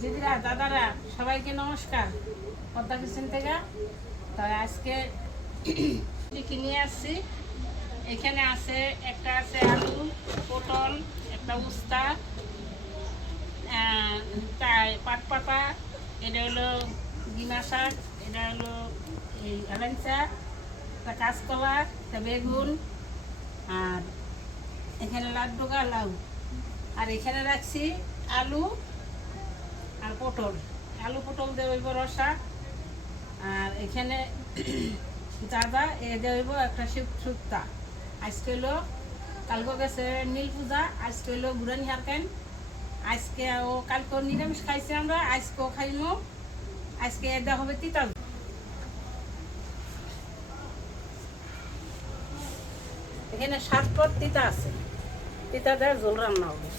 দিদিরা দাদারা সবাইকে নমস্কার। পদ্মা কিচেন থেকে তাই আজকে কিনে আসছি। এখানে আছে একটা আছে আলু, পটল, একটা উস্তা, তাই পাট পাতা, এটা হলো গিমা শাক, এটা হলো এই হেলেঞ্চা, একটা কাঁচকলা, একটা বেগুন, আর এখানে লাড্ডুকা লাউ, আর এখানে রাখছি আলু আর পটল। আলু পটল দিয়ে হইব রসা। আর এখানে দাদা এ দিয়ে হইব একটা শুক্তা। আজকে হলো কালকে গেছে নীল পূজা, আজকে হলো গুড়ানি হারকেন। আজকে ও কালকে নিরামিষ খাইছি আমরা, আজকেও খাইমো। আজকে দেওয়া হবে তিতা। এখানে 7 পদ তিতা আছে, তিতা দেওয়ার ঝোল রান্না হবে।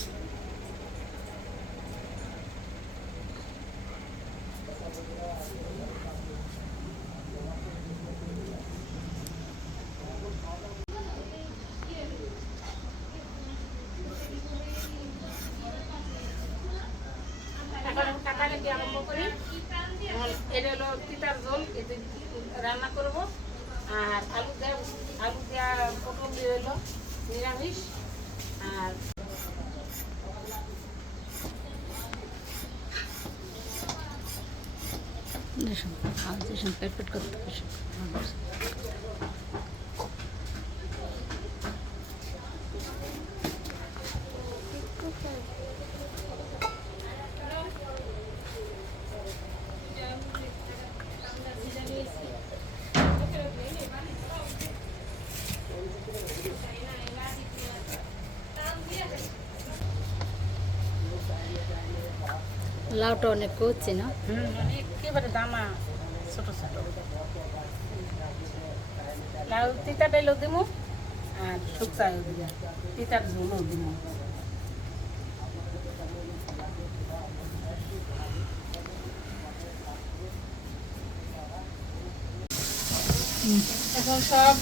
আরম্ভ করি। এটা হলো তিতার ঝোল, এতে রান্না করব। আর আলু দেওয়া পটল দিয়ে হলো নিরামিষ। আর পেট করতে লাউটা অনেক করছে না, একেবারে দামা ছোট ছোট লাউ। তিতা ডাইলও দিব আর শুকসাও দিব, তিতার ঝোলও দিব। এখন সব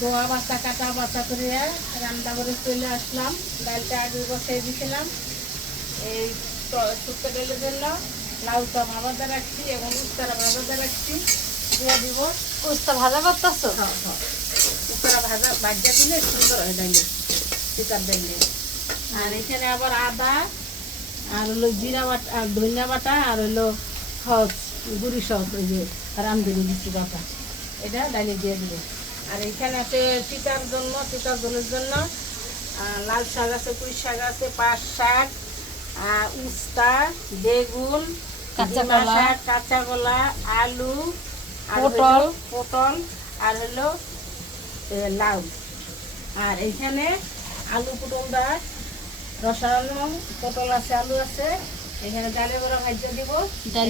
দোয়া বাচ্চা কাটা বাচ্চা করে রান্না করে চলে আসলাম। ডালটা আগে বসিয়ে দিয়েছিলাম এই শুক্তো ডালের জন্য। লাউটা ভাবাতে রাখছি এবং উস্তারা ভাবাতে রাখছি, দিয়ে দিব। উস্তা ভাজা করতেছো? হ্যাঁ হ্যাঁ, উস্তারা ভাজা দিলে সুন্দর হয় ডাইলে, চিকার ডাইলে। আর এখানে আবার আদা আর হলো জিরা বাটা আর ধনিয়া বাটা আর হলো গুড়ি সস, ওই যে রামধনি মিষ্টি বাটা, এটা ডাইলে দিয়ে দেবো। আর এখানে আছে তিতার ঝোলের জন্য লাল শাক আছে, পুঁই শাক আছে, পাট শাক, উস্তা, বেগুন, কাঁচা কলা, আলু, পটল আর হলো লাউ। আর এইখানে আলু পটল দা রসায়ন, পটল আছে, আলু আছে। এখানে ডালে বড়া ভাজা দিব, ডাল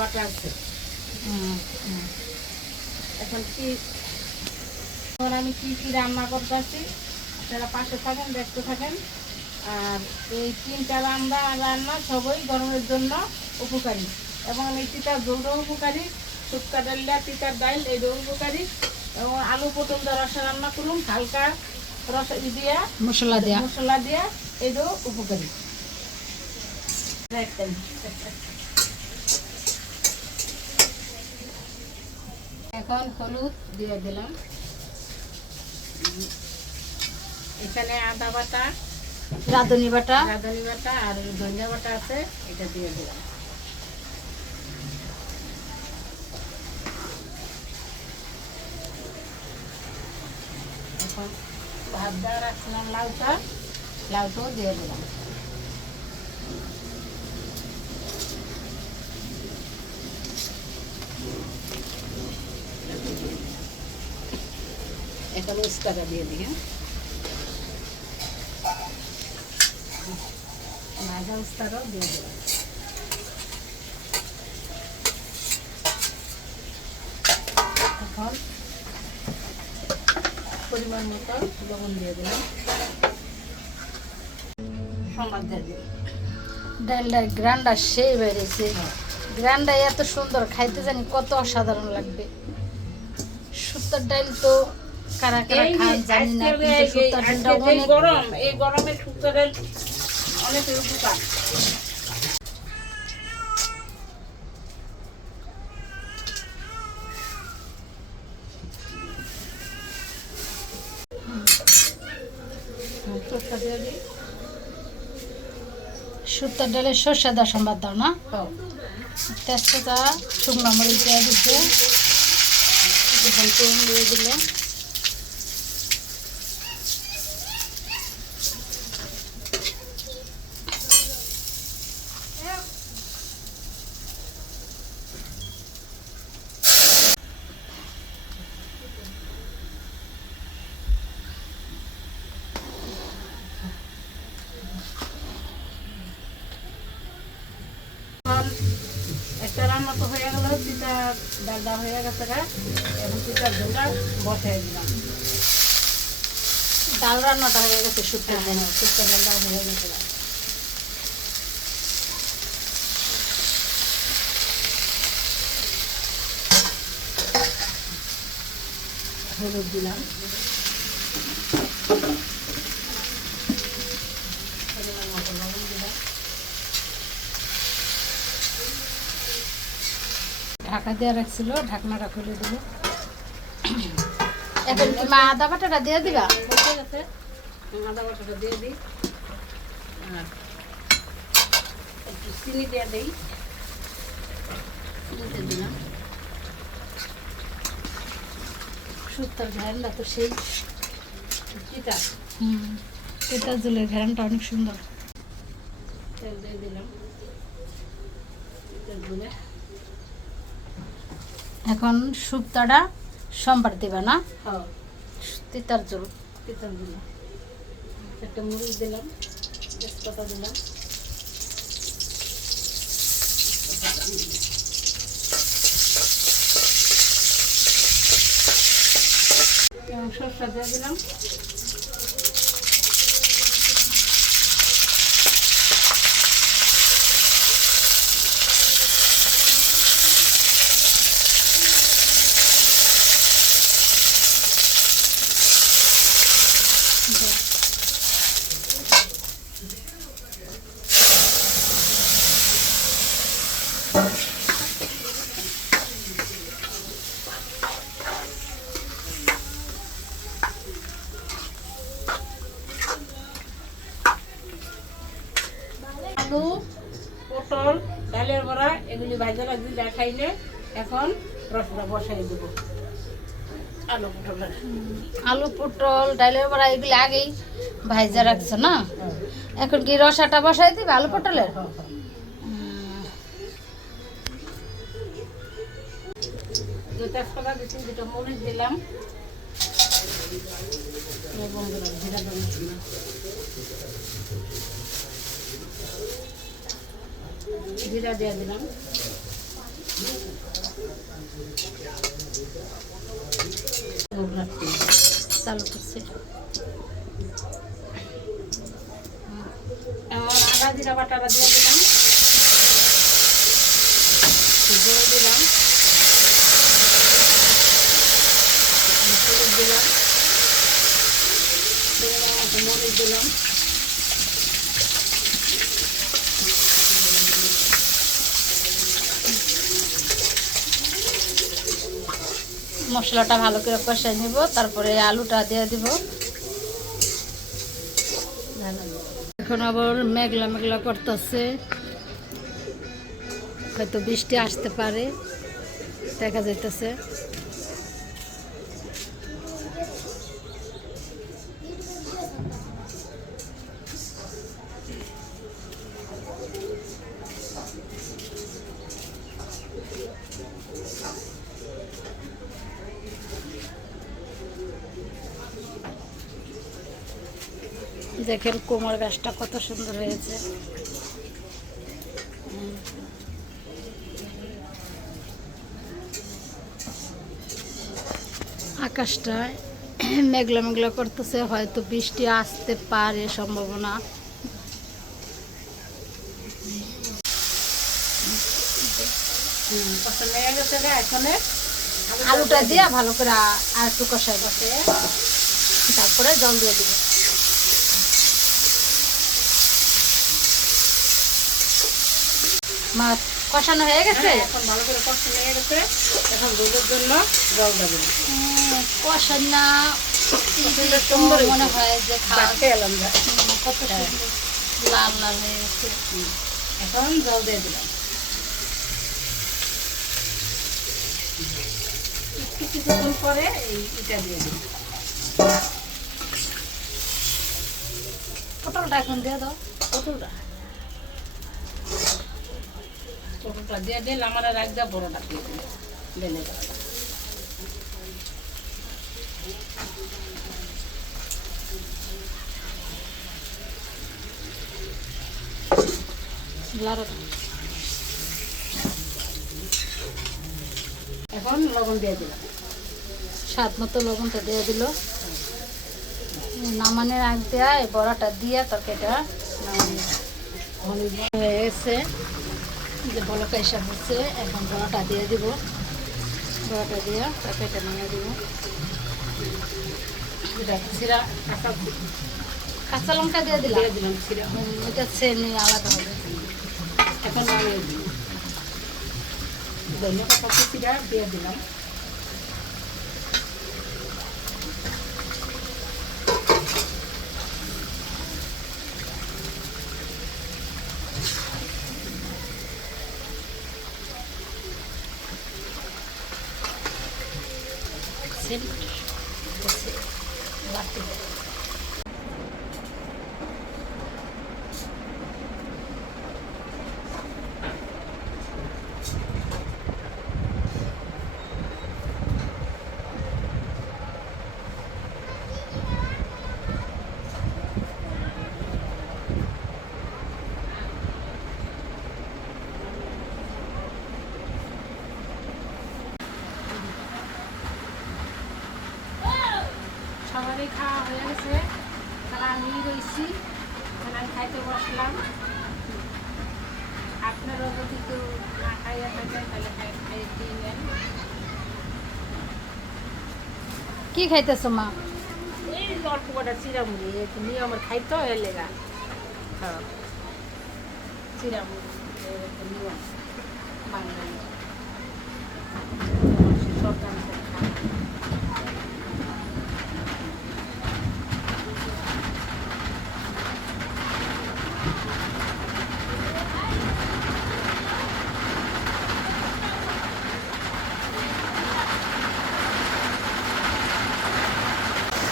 বাটা আছে। এখন আমি কি কি রান্না করতেছি আপনারা পাশে থাকেন, দেখতে থাকেন। আর এই 3টা রান্না সবই গরমের জন্য উপকারী, এবং এই তিতার ঝোলটাও উপকারী। শুক্তা ডালিয়া তিতার ডাল এইটাও উপকারী। এবং আলু পটল দিয়ে রসা রান্না করুন, হালকা রস দিয়া মশলা দিয়া এইটাও উপকারী। এখন হলুদ দিয়ে দিলাম। এখানে আদা বাটা, রাঁধুনি বাটা আর ধনিয়া বাটা আছে, এটা দিয়ে দিলাম। এখন ভাত দেওয়া রাখছিলাম লাউটাও দিয়ে দিলাম। এখন উস্তাটা দিয়ে দিই। ভাজা উস্তাটাও দিয়ে দিলাম। এখন পরিমাণ মতো লবণ দিয়ে দিলাম, সম্বাদ দিয়ে দিলাম। ডালটা গ্রান্ডা সেই বেড়েছে, গ্রান্ডা এত সুন্দর, খাইতে জানি কত অসাধারণ লাগবে। শুক্তার ডাল তো কারা কারা খান জানি না, কিন্তু শুক্তার ডালটা অনেক গরম, এই গরমে শুক্তার ডাল অনেক উপকার। দিয়ে দিই। শুক্তোর ডালে সর্ষে দেওয়া সম্বাদ দাও না, হ্যাঁ, তেজপাতা শুকনো মরিচ দিয়ে দিচ্ছে, এখন তেল দিয়ে দিলে একটা রান্না তো হয়ে গেল, চিতা ডালটা হয়ে গেছে গা, এবং চিতার ঝোলটা বসাই দিলাম। ডাল রান্নাটা হয়ে গেছে শুক্তোর জন্য। শুক্তোর ডালটা হয়ে গেছে গা। হলুদ দিলাম, পরিমাণ মতো লবণ দিলাম। ঢাকা দিয়ে রাখছিল, ঢাকনাটা খুলে দিল। এখন কি মা আদা বাটাটা দিয়ে দিবা? হয়ে গেছে, আদা বাটাটা দিয়ে দিই আর একটু চিনি দিয়ে দিই। চিনিতে দিলাম। শুক্তোর ঘ্রাণটা তো সেই। চিতা চিতা জলের ঘ্রাণটা অনেক সুন্দর। তেল দিয়ে দিলাম, তেল দিলে এখন শুক্তোটা সম্বার দিবা না, হ্যাঁ তিতার জল। চিতা দিলাম, একটা মরিচ দিলাম, তেজপাতা দিলাম, এবং সরষা দিয়ে দিলাম। আলু, পটল, ডালের বড়া এগুলি ভাজা লাগবে যা খাইলে। এখন রসটা বসাই দেবো আলু পটলের। আলু পটল ডালের বড়া এগুলি আগেই ভাইজা রাখছো না, এখন কি রসাটা বসাই দিবে আলু পটলের? দুটো তেজপাতা দিচ্ছি, দুটো মরিচ দিলাম, লবণ দিলাম, জিরা দিলাম, জিরা দিয়ে দিলাম, চালু করছে। আমার আদা জিরা বাটাটা দিয়ে দিলাম, জিরে দিলাম, হলুদ দিলাম, মরিচ দিলাম, মশলাটা ভালো করে কষাই নিব, তারপরে আলুটা দিয়ে দিব। এখন আবার মেঘলা মেঘলা করতেছে, হয়তো বৃষ্টি আসতে পারে, দেখা যাইতেছে। দেখেন কোমর গাছটা কত সুন্দর হয়েছে। আকাশটা মেঘলা মেঘলা করতেছে, হয়তো বৃষ্টি আসতে পারে সম্ভাবনা। আলুটা দিয়ে ভালো করে আর একটু কষাই বসে, তারপরে জল দিয়ে দিব। মাছ কষানো হয়ে গেছে, এখন ভালো করে কষানো হয়ে গেছে। এখন দুধের জন্য জল দেবো। কষানা সুন্দর মনে হয় যে খাওয়া খেয়ে এলাম। কত হ্যাঁ। সুন্দর লাল লাল হয়ে গেছে। এখন জল দিয়ে দিলাম, একটু কিছুক্ষণ পরে এটা দিয়ে দিলাম। পটলটা এখন দিয়ে দাও। পটলটা দিয়ে দিলাম, আমার আর একদম বড়টা দিয়ে দিলাম, বেলে দেওয়া। এখন লবণ দিয়ে দিলাম, স্বাদ মতো লবণটা দিয়ে দিল। নামানোর আগ দেওয়া এই বড়াটা দিয়ে তরকারিটা নামানো হয়ে গেছে। যে বড়াটা এসে হচ্ছে, এখন বড়াটা দিয়ে দিব। বড়াটা দিয়ে তরকারিটা নামিয়ে দিব। জিরা কাঁচা লঙ্কা দিয়ে দিলাম। দিয়ে দিলাম, জিরা। এটা চেনি আলাদা হবে। এখন নামিয়ে দিলাম, ধনিয়া পাতা কুচিটা দিয়ে দিলাম। সবারই খাওয়া হয়ে গেছে, তাহলে আমি রয়েছি, তাহলে আমি খাইতে বসলাম। আপনারাও যদি কেউ না খাইয়া থাকেন তাহলে খাইয়ে দিয়ে নেন। কি খাইতেছো মা? এই অল্প কটা চিরামুড়ি নিয়ে আমার খাইতে এর লেগা। হ্যাঁ, চিরামুড়ি নিয়ম বাঙালি সব মানুষের খায়।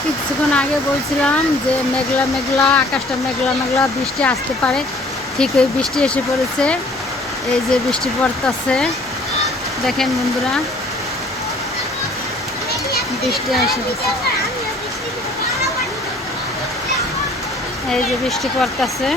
কিছুক্ষণ আগে বলছিলাম যে মেঘলা মেঘলা, আকাশটা মেঘলা মেঘলা, বৃষ্টি আসতে পারে। ঠিক ওই বৃষ্টি এসে পড়েছে। এই যে বৃষ্টি পড়তেছে, দেখেন বন্ধুরা, বৃষ্টি এসে পড়েছে। এই যে বৃষ্টি পড়তেছে।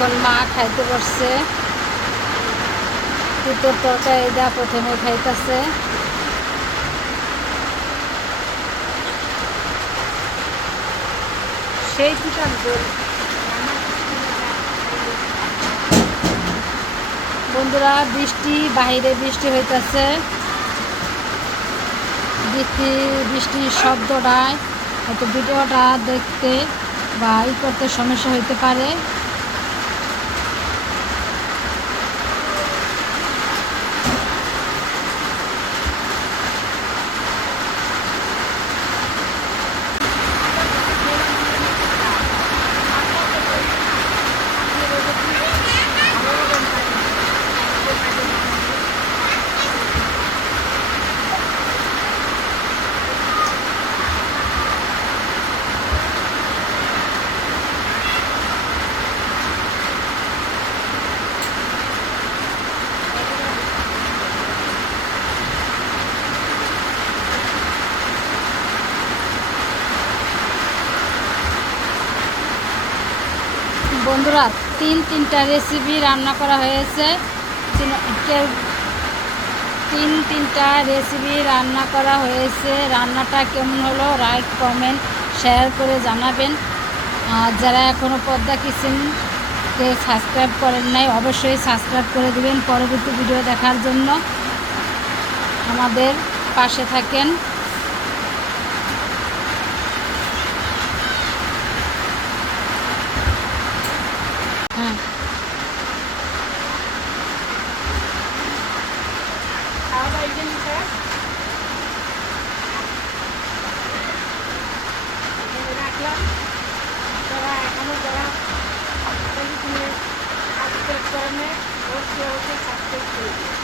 এখন মা খাইতে বসছে। তিতর তরকারি দা প্রথমে খাইতেছে। সেই চিকেন গোল বন্ধুরা, বৃষ্টি, বাইরে বৃষ্টি হইতেছে। বৃষ্টির শব্দটায় হয়তো ভিডিওটা দেখতে বা করতে সমস্যা হইতে পারে। বন্ধুরা, তিনটা রেসিপি রান্না করা হয়েছে। তিনটা রেসিপি রান্না করা হয়েছে। রান্নাটা কেমন হলো লাইক, কমেন্ট, শেয়ার করে জানাবেন। আর যারা এখনও পদ্মা কিচেন চ্যানেলটাকে সাবস্ক্রাইব করেন নাই অবশ্যই সাবস্ক্রাইব করে দিবেন পরবর্তী ভিডিও দেখার জন্য আমাদের পাশে থাকেন। হ্যাঁ খাওয়া দাওয়া এখানে শেষ। এখানে রাখলাম। যারা এখনো সাবস্ক্রাইব করে নেয় অবশ্যই সাবস্ক্রাইব করে দিন।